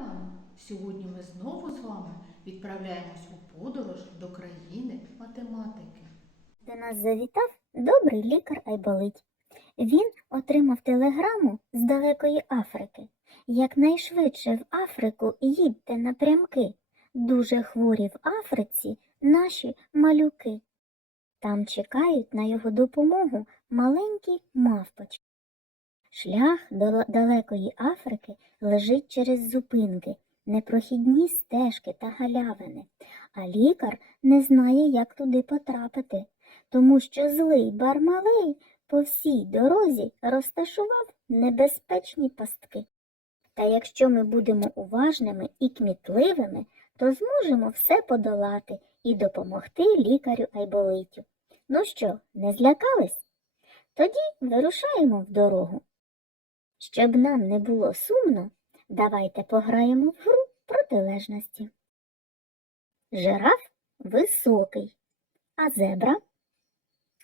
ранку! Сьогодні ми знову з вами відправляємось у подорож до країни математики. До нас завітав добрий лікар Айболить. Він отримав телеграму з далекої Африки. Якнайшвидше в Африку їдьте напрямки. Дуже хворі в Африці наші малюки. Там чекають на його допомогу маленькі мавпочки. Шлях до далекої Африки лежить через зупинки, непрохідні стежки та галявини, а лікар не знає, як туди потрапити, тому що злий бармалей по всій дорозі розташував небезпечні пастки. Та якщо ми будемо уважними і кмітливими, то зможемо все подолати і допомогти лікарю айболитю. Ну що, не злякались? Тоді вирушаємо в дорогу. Щоб нам не було сумно, давайте пограємо в гру протилежності. Жираф високий, а зебра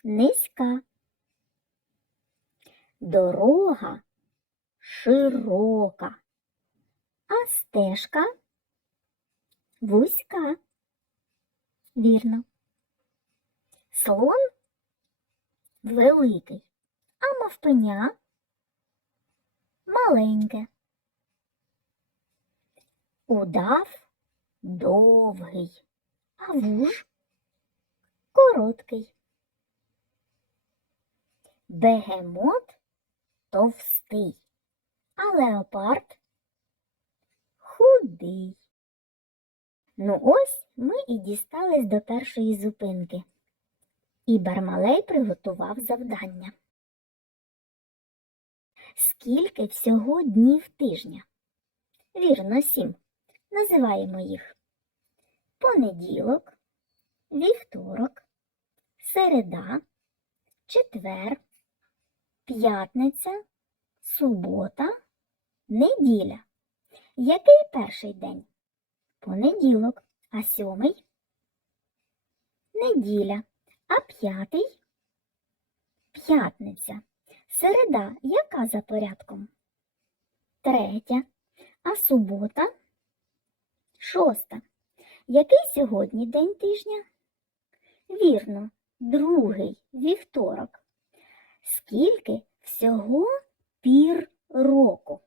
низька. Дорога широка, а стежка вузька. Вірно. Слон великий, а мавпиня маленьке. Удав довгий, а вуж короткий. Бегемот товстий, а леопард худий. Ну ось ми і дістались до першої зупинки. І Бармалей приготував завдання скільки всього днів тижня. Вірно, сім. Називаємо їх понеділок, вівторок, середа, четвер, п'ятниця, субота, неділя. Який перший день? Понеділок, а сьомий неділя, а п'ятий п'ятниця. Середа яка за порядком? Третя. А субота? Шоста. Який сьогодні день тижня? Вірно, другий вівторок. Скільки всього пір року?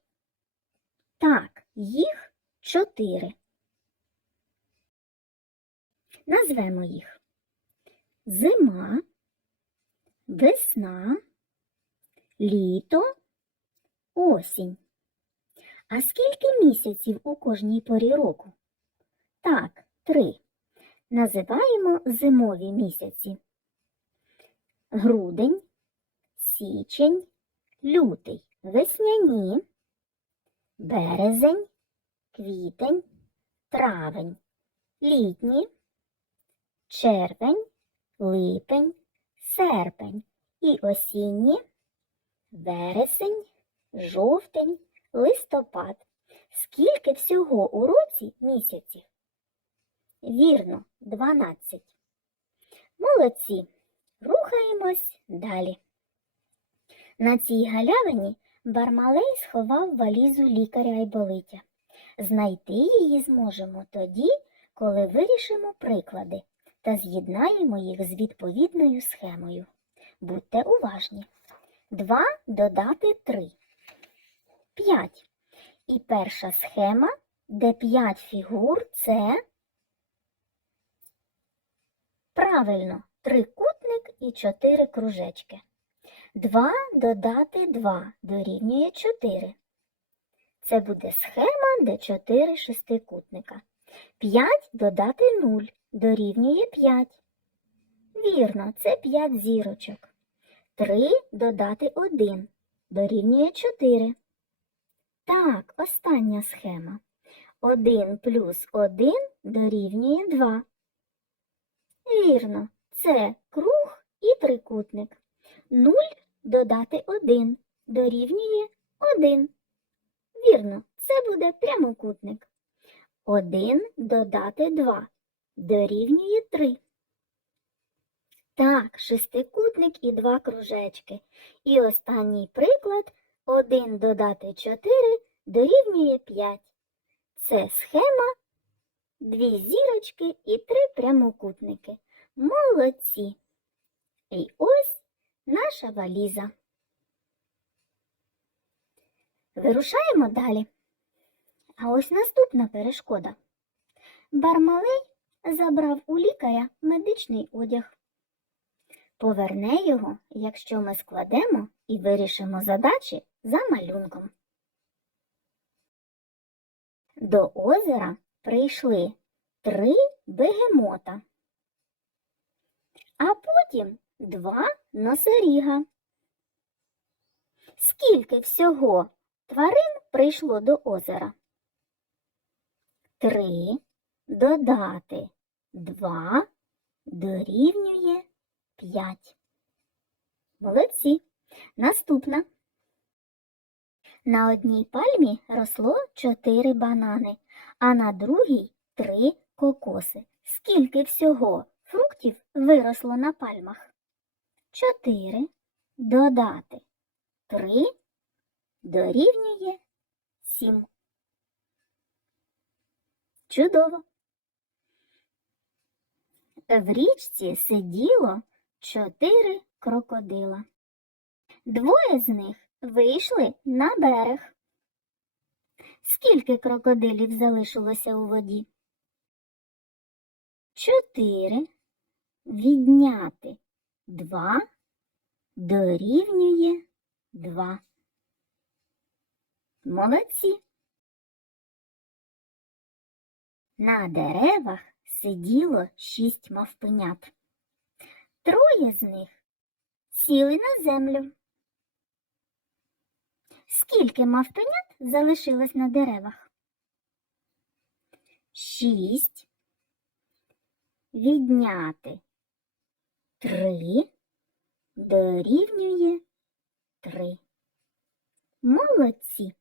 Так, їх чотири. Назвемо їх зима, весна літо, осінь. А скільки місяців у кожній порі року? Так, три. Називаємо зимові місяці. Грудень, січень, лютий, весняні, березень, квітень, травень, літні, червень, липень, серпень і осінні вересень, жовтень, листопад. Скільки всього у році місяців? Вірно, 12. Молодці. Рухаємось далі. На цій галявині Бармалей сховав валізу лікаря Айболитя. Знайти її зможемо тоді, коли вирішимо приклади та з'єднаємо їх з відповідною схемою. Будьте уважні! 2 додати 3. 5. І перша схема, де 5 фігур це правильно трикутник і 4 кружечки. 2 додати 2 дорівнює 4. Це буде схема, де 4 шестикутника. 5 додати 0 дорівнює 5. Вірно, це 5 зірочок. 3 додати 1 дорівнює 4. Так, остання схема. 1 плюс 1 дорівнює 2. Вірно, це круг і трикутник. 0 додати 1 дорівнює 1. Вірно, це буде прямокутник. 1 додати 2 дорівнює 3. Так, шестикутник і два кружечки. І останній приклад 1 додати 4 дорівнює 5. Це схема, дві зірочки і три прямокутники. Молодці. І ось наша валіза. Вирушаємо далі. А ось наступна перешкода. Бармалей забрав у лікаря медичний одяг. Поверне його, якщо ми складемо і вирішимо задачі за малюнком. До озера прийшли три бегемота, а потім два носоріга. Скільки всього тварин прийшло до озера? Три додати два дорівнює п'ять. Молодці. Наступна. На одній пальмі росло чотири банани, а на другій три кокоси. Скільки всього фруктів виросло на пальмах? Чотири. Додати три дорівнює сім. Чудово. В річці сиділо чотири крокодила. Двоє з них вийшли на берег. Скільки крокодилів залишилося у воді? Чотири. Відняти два дорівнює два. Молодці. На деревах сиділо шість мавпинят. Троє з них сіли на землю. Скільки мавпенят залишилось на деревах? Шість. Відняти три дорівнює три. Молодці.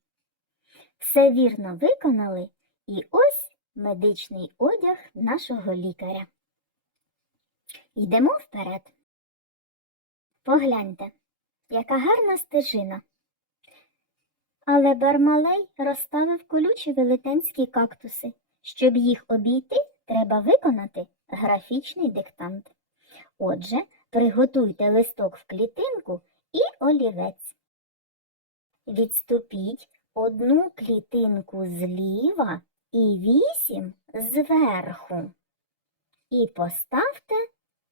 Все вірно виконали і ось медичний одяг нашого лікаря. Йдемо вперед. Погляньте, яка гарна стежина. Але Бармалей розставив колючі велетенські кактуси. Щоб їх обійти, треба виконати графічний диктант. Отже, приготуйте листок в клітинку і олівець. Відступіть одну клітинку зліва і вісім зверху. І поставте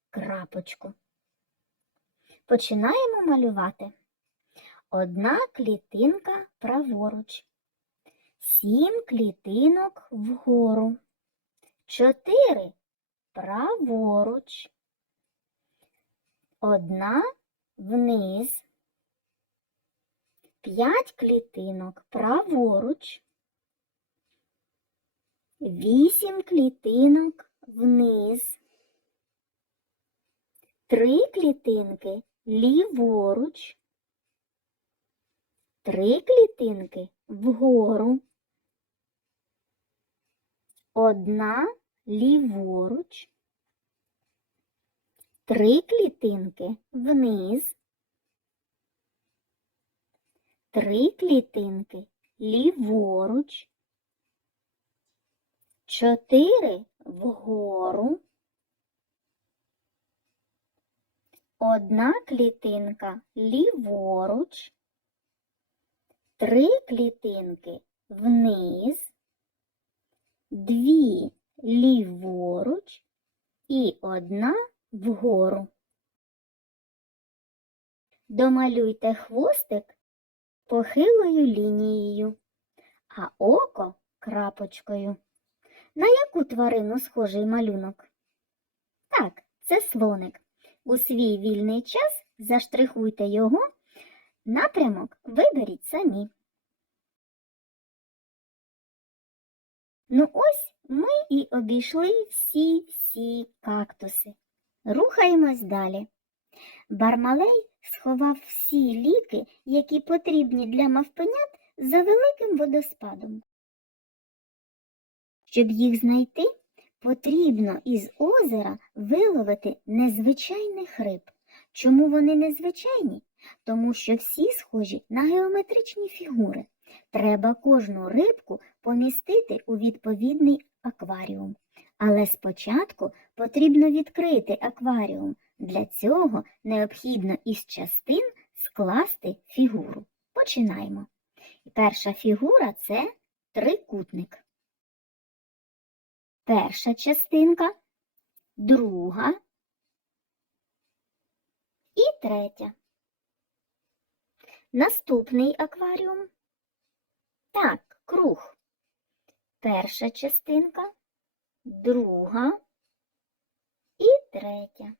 крапочку. Починаємо малювати. Одна клітинка праворуч, сім клітинок вгору, чотири праворуч, одна вниз, п'ять клітинок праворуч, вісім клітинок вниз. Три клітинки ліворуч, три клітинки вгору, одна ліворуч, три клітинки вниз, три клітинки ліворуч, чотири вгору. Одна клітинка ліворуч, три клітинки вниз, дві ліворуч і одна вгору. Домалюйте хвостик похилою лінією, а око крапочкою. На яку тварину схожий малюнок? Так, це слоник. У свій вільний час заштрихуйте його, напрямок виберіть самі. Ну ось ми і обійшли всі всі кактуси. Рухаємось далі. Бармалей сховав всі ліки, які потрібні для мавпенят, за великим водоспадом. Щоб їх знайти, Потрібно із озера виловити незвичайний хриб. Чому вони незвичайні? Тому що всі схожі на геометричні фігури. Треба кожну рибку помістити у відповідний акваріум. Але спочатку потрібно відкрити акваріум. Для цього необхідно із частин скласти фігуру. Починаємо. Перша фігура це трикутник перша частинка, друга і третя. Наступний акваріум. Так, круг. Перша частинка, друга і третя.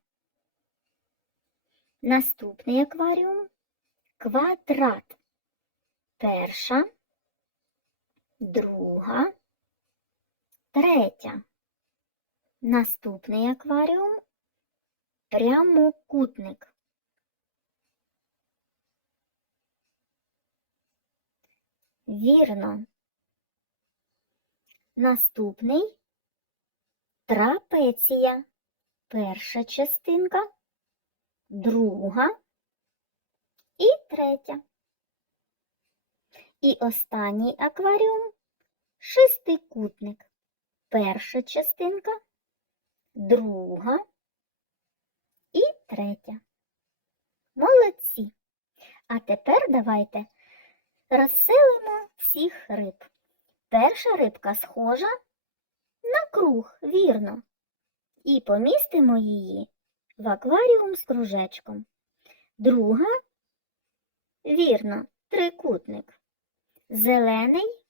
Наступний акваріум квадрат. Перша, друга третя. Наступний акваріум прямокутник. Вірно. Наступний трапеція. Перша частинка, друга і третя. І останній акваріум шестикутник перша частинка, друга і третя. Молодці! А тепер давайте розселимо всіх риб. Перша рибка схожа на круг, вірно, і помістимо її в акваріум з кружечком. Друга, вірно, трикутник, зелений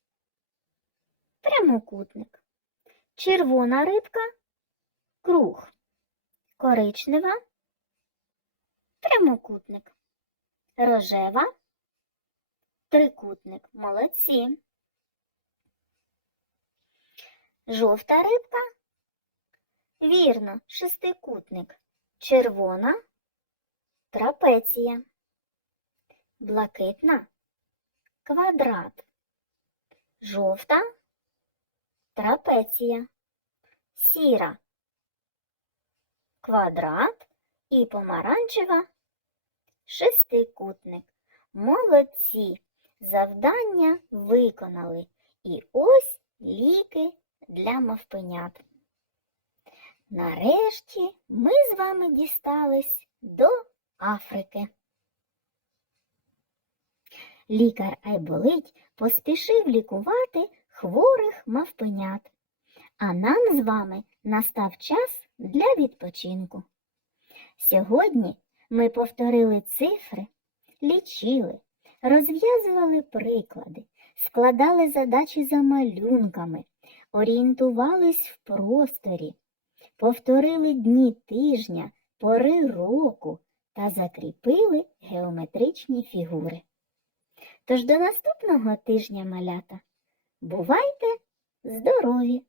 прямокутник червона рибка круг, коричнева прямокутник, рожева трикутник. Молодці. Жовта рибка. Вірно, шестикутник. Червона трапеція. Блакитна квадрат. Жовта трапеція, сіра, квадрат і помаранчева шестикутник. Молодці. Завдання виконали. І ось ліки для мавпенят. Нарешті ми з вами дістались до Африки. Лікар Айболить поспішив лікувати хворих мавпенят. А нам з вами настав час для відпочинку. Сьогодні ми повторили цифри, лічили, розв'язували приклади, складали задачі за малюнками, орієнтувались в просторі, повторили дні тижня, пори року та закріпили геометричні фігури. Тож до наступного тижня малята. Бувайте здорові!